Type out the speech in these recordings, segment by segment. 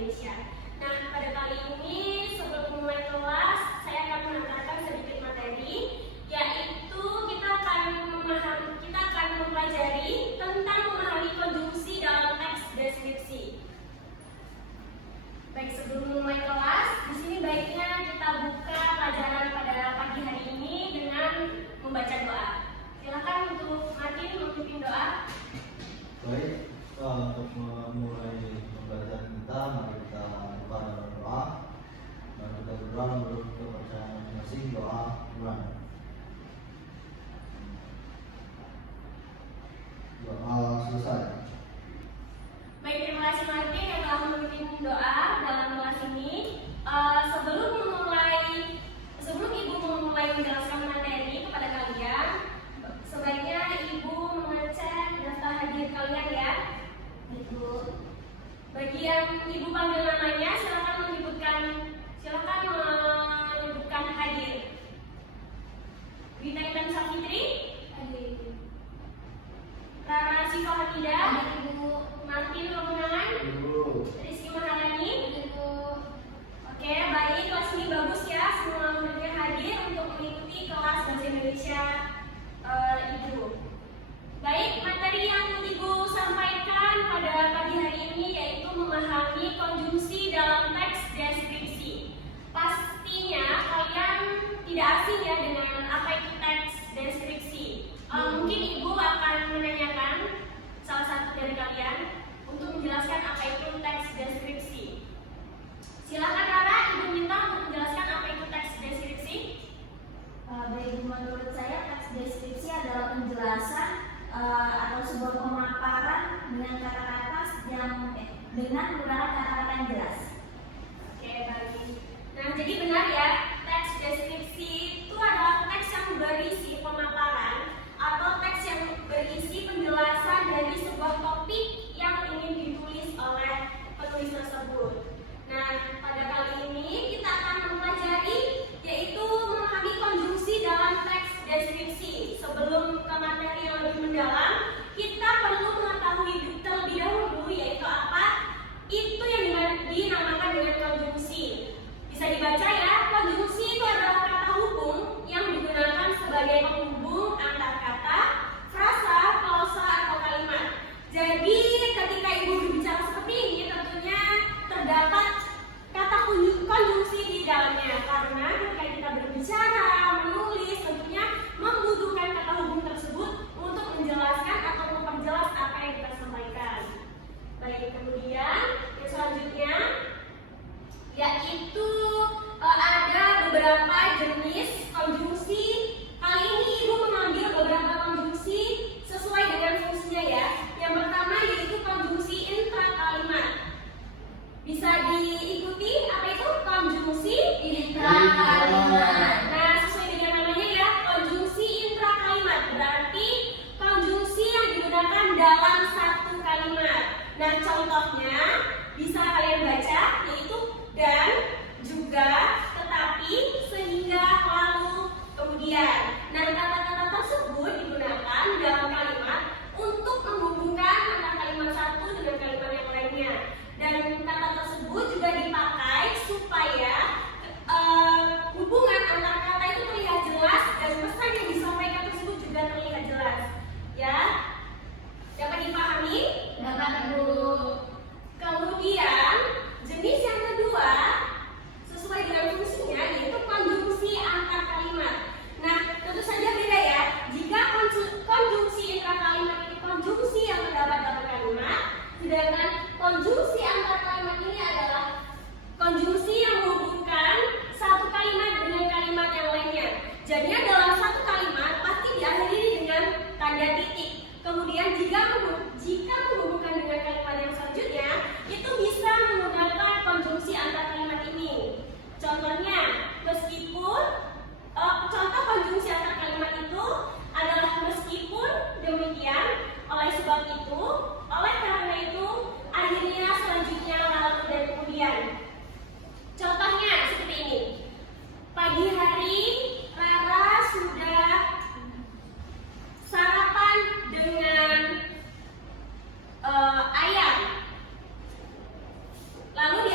Indonesia. Nah, pada kali ini sebelum mulai kelas, saya akan mengantarkan sedikit materi, yaitu kita akan mempelajari tentang memahami konjungsi dalam teks deskripsi. Baik, sebelum mulai kelas, di sini baiknya kita buka pelajaran pada pagi hari ini dengan membaca doa. Silakan untuk Martin memimpin doa. Baik, untuk memulai pembelajaran kita, mari kita buka dalam doa dan kita berdoa menurut kepercayaan masing-masing. Doa mulai. Doa selesai. Baik, terima kasih Martin yang telah memimpin doa dalam kelas ini. Sebelum Ibu memulai menjelaskan materi kepada kalian, sebaiknya Ibu mengecek daftar hadir kalian ya. Ibu, bagi yang Ibu panggil namanya, silakan menyebutkan hadir. Wita Intan Safitri, hadir. Rara Siva Hamidah, Ibu. Martin Romangan, Ibu. Rizky Maharani, Ibu. Oke, baik, kelas ini bagus ya, semua muridnya hadir untuk mengikuti kelas bahasa Indonesia Ibu. Baik, materi yang Ibu sampaikan pada pagi hari ini yaitu memahami konjungsi dalam teks deskripsi. Pastinya kalian tidak asing ya dengan apa itu teks deskripsi. Mungkin Ibu akan menanyakan salah satu dari kalian untuk menjelaskan apa itu teks deskripsi. Silakan Rara, Ibu minta untuk menjelaskan apa itu teks deskripsi. Baik, menurut saya teks deskripsi adalah penjelasan atau sebuah pemaparan dengan kata-kata yang dengan menggunakan kata-kata yang jelas. Oke, baik. Nah, jadi benar ya, teks deskripsi itu adalah teks yang berisi pemaparan atau teks yang berisi penjelasan dari sebuah topik yang ingin ditulis oleh penulis tersebut. Nah, pada kali ini kita akan mempelajari yaitu memahami konjungsi dalam teks deskripsi. Sebelum ke materi yang lebih mendalam, kita perlu mengetahui terlebih dahulu yaitu apa itu yang dinamakan dengan konjungsi. Bisa dibaca ya, konjungsi itu adalah kata hubung yang digunakan sebagai penghubung antar kata, frasa, klausa, atau kalimat. Jadi ketika Ibu berbicara seperti ini, tentunya terdapat kata konjungsi di dalamnya. Karena ketika kita berbicara, menulis, tentunya membutuhkan kata hubung tersebut untuk menjelaskan atau memperjelas apa yang kita sampaikan. Baik, kemudian yang selanjutnya yaitu ada beberapa jenis konjungsi. Kali ini Ibu mengambil beberapa konjungsi sesuai dengan fungsinya ya. Yang pertama yaitu konjungsi intrakalimat. Bisa diikuti apa itu konjungsi intrakalimat. Nah, sesuai dengan namanya ya, konjungsi intrakalimat berarti konjungsi yang digunakan dalam satu kalimat. Nah, contohnya bisa kalian baca yaitu dan, juga, tetapi, sehingga, lalu, kemudian. Nah, kata-kata tersebut digunakan dalam kalimat untuk menghubungkan antara kalimat satu dengan kalimat yang lainnya. Dan kata tersebut juga dipakai supaya hubungan antara kata itu terlihat jelas dan pesan yang disampaikan tersebut juga terlihat jelas. Ya, dapat dipahami? Dapat, Ibu. Kemudian jenis yang kedua sesuai dengan fungsinya yaitu konjungsi antar kalimat. Nah, tentu saja beda ya. Jika konjungsi antar kalimat itu konjungsi yang terdapat dalam kalimat, sedangkan konjungsi antar kalimat ini adalah konjungsi yang menghubungkan satu kalimat dengan kalimat yang lainnya. Jadinya dalam satu kalimat pasti diakhiri dengan tanda titik. Kemudian jika menghubungkan dengan kalimat yang selanjutnya, itu bisa menggunakan konjungsi antar kalimat ini. Contohnya, contoh konjungsi antar kalimat itu adalah meskipun demikian, oleh sebab itu, oleh karena itu, akhirnya, selanjutnya, lalu dan kemudian. Contohnya seperti ini. Pagi hari Rara sudah sarapan dengan ayam. Lalu di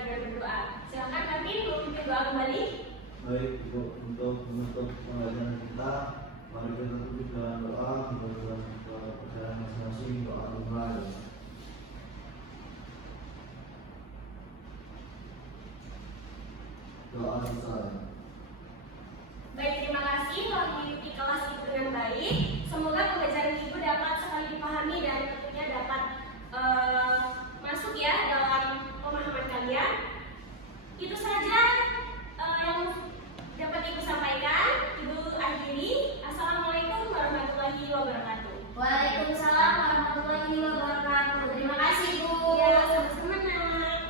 dengan berdoa. Silakan Martin memimpin doa kembali. Baik, Ibu, untuk menutup pembelajaran kita, mari kita tutup dengan doa, mudah-mudahan kepercayaan masing-masing, doa dimulai. Doa selesai. Baik, terima kasih telah mengikuti kelas Ibu dengan baik. Semoga pembelajaran Ibu dapat sekali dipahami dan tentunya dapat masuk ya dalam pemahaman kalian. Itu saja yang dapat Ibu sampaikan. Ibu akhiri. Assalamualaikum warahmatullahi wabarakatuh. Waalaikumsalam warahmatullahi wabarakatuh. Terima kasih, Bu. Ya, sama-sama. Nak.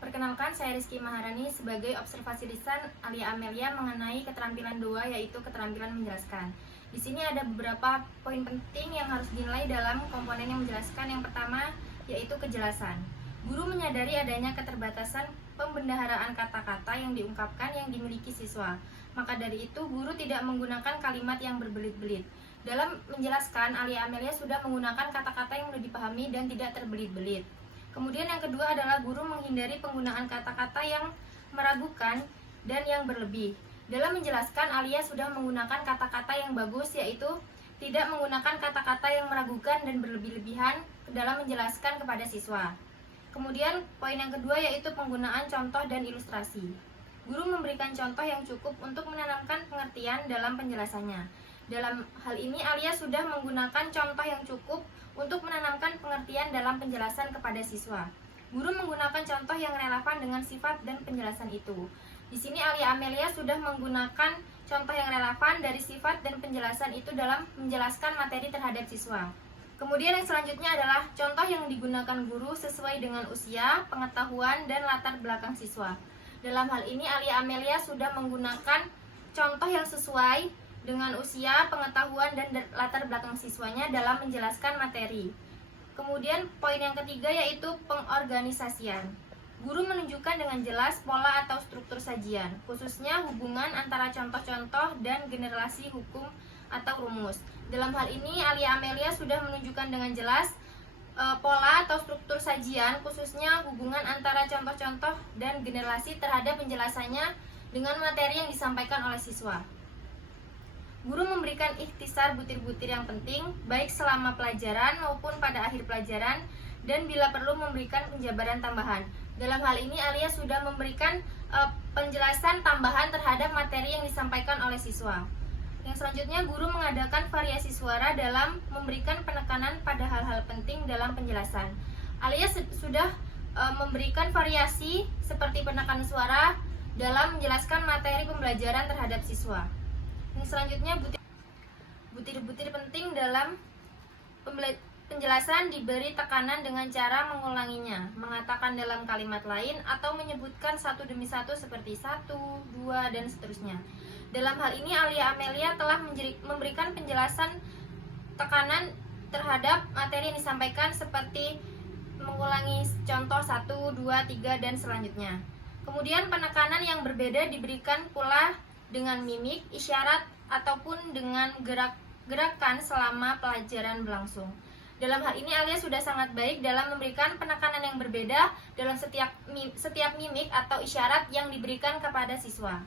Perkenalkan, saya Rizky Maharani sebagai observasi lisan Alia Amelia mengenai keterampilan 2, yaitu keterampilan menjelaskan. Di sini ada beberapa poin penting yang harus dinilai dalam komponen yang menjelaskan. Yang pertama yaitu kejelasan. Guru menyadari adanya keterbatasan pembendaharaan kata-kata yang diungkapkan yang dimiliki siswa. Maka dari itu, guru tidak menggunakan kalimat yang berbelit-belit. Dalam menjelaskan, Alia Amelia sudah menggunakan kata-kata yang mudah dipahami dan tidak terbelit-belit. Kemudian yang kedua adalah guru menghindari penggunaan kata-kata yang meragukan dan yang berlebih. Dalam menjelaskan, Alia sudah menggunakan kata-kata yang bagus, yaitu tidak menggunakan kata-kata yang meragukan dan berlebih-lebihan dalam menjelaskan kepada siswa. Kemudian poin yang kedua yaitu penggunaan contoh dan ilustrasi. Guru memberikan contoh yang cukup untuk menanamkan pengertian dalam penjelasannya. Dalam hal ini, Alia sudah menggunakan contoh yang cukup untuk menanamkan pengertian dalam penjelasan kepada siswa. Guru menggunakan contoh yang relevan dengan sifat dan penjelasan itu. Di sini Alia Amelia sudah menggunakan contoh yang relevan dari sifat dan penjelasan itu dalam menjelaskan materi terhadap siswa. Kemudian yang selanjutnya adalah contoh yang digunakan guru sesuai dengan usia, pengetahuan, dan latar belakang siswa. Dalam hal ini Alia Amelia sudah menggunakan contoh yang sesuai dengan usia, pengetahuan, dan latar belakang siswanya dalam menjelaskan materi. Kemudian poin yang ketiga yaitu pengorganisasian. Guru menunjukkan dengan jelas pola atau struktur sajian, khususnya hubungan antara contoh-contoh dan generasi hukum atau rumus. Dalam hal ini Alia Amelia sudah menunjukkan dengan jelas pola atau struktur sajian, khususnya hubungan antara contoh-contoh dan generasi terhadap penjelasannya dengan materi yang disampaikan oleh siswa. Guru memberikan ikhtisar butir-butir yang penting, baik selama pelajaran maupun pada akhir pelajaran, dan bila perlu memberikan penjabaran tambahan. Dalam hal ini Alia sudah memberikan penjelasan tambahan terhadap materi yang disampaikan oleh siswa. Yang selanjutnya, guru mengadakan variasi suara dalam memberikan penekanan pada hal-hal penting dalam penjelasan. Alia sudah memberikan variasi seperti penekanan suara dalam menjelaskan materi pembelajaran terhadap siswa. Yang selanjutnya, butir-butir penting dalam penjelasan diberi tekanan dengan cara mengulanginya, mengatakan dalam kalimat lain, atau menyebutkan satu demi satu seperti satu, dua, dan seterusnya. Dalam hal ini Alia Amelia telah memberikan penjelasan tekanan terhadap materi yang disampaikan seperti mengulangi contoh 1, 2, 3, dan selanjutnya. Kemudian penekanan yang berbeda diberikan pula dengan mimik, isyarat, ataupun dengan gerakan selama pelajaran berlangsung. Dalam hal ini Alia sudah sangat baik dalam memberikan penekanan yang berbeda dalam setiap mimik atau isyarat yang diberikan kepada siswa.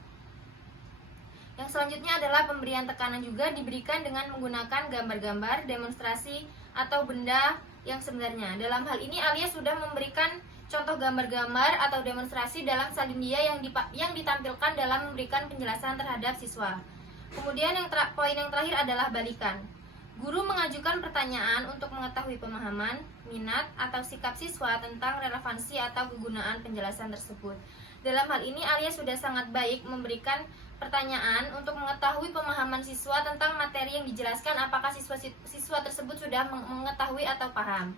Yang selanjutnya adalah pemberian tekanan juga diberikan dengan menggunakan gambar-gambar, demonstrasi, atau benda yang sebenarnya. Dalam hal ini Alia sudah memberikan contoh gambar-gambar atau demonstrasi dalam salindia yang ditampilkan dalam memberikan penjelasan terhadap siswa. Kemudian poin yang terakhir adalah balikan. Guru mengajukan pertanyaan untuk mengetahui pemahaman, minat, atau sikap siswa tentang relevansi atau kegunaan penjelasan tersebut. Dalam hal ini Alia sudah sangat baik memberikan pertanyaan untuk mengetahui pemahaman siswa tentang materi yang dijelaskan, apakah siswa tersebut sudah mengetahui atau paham.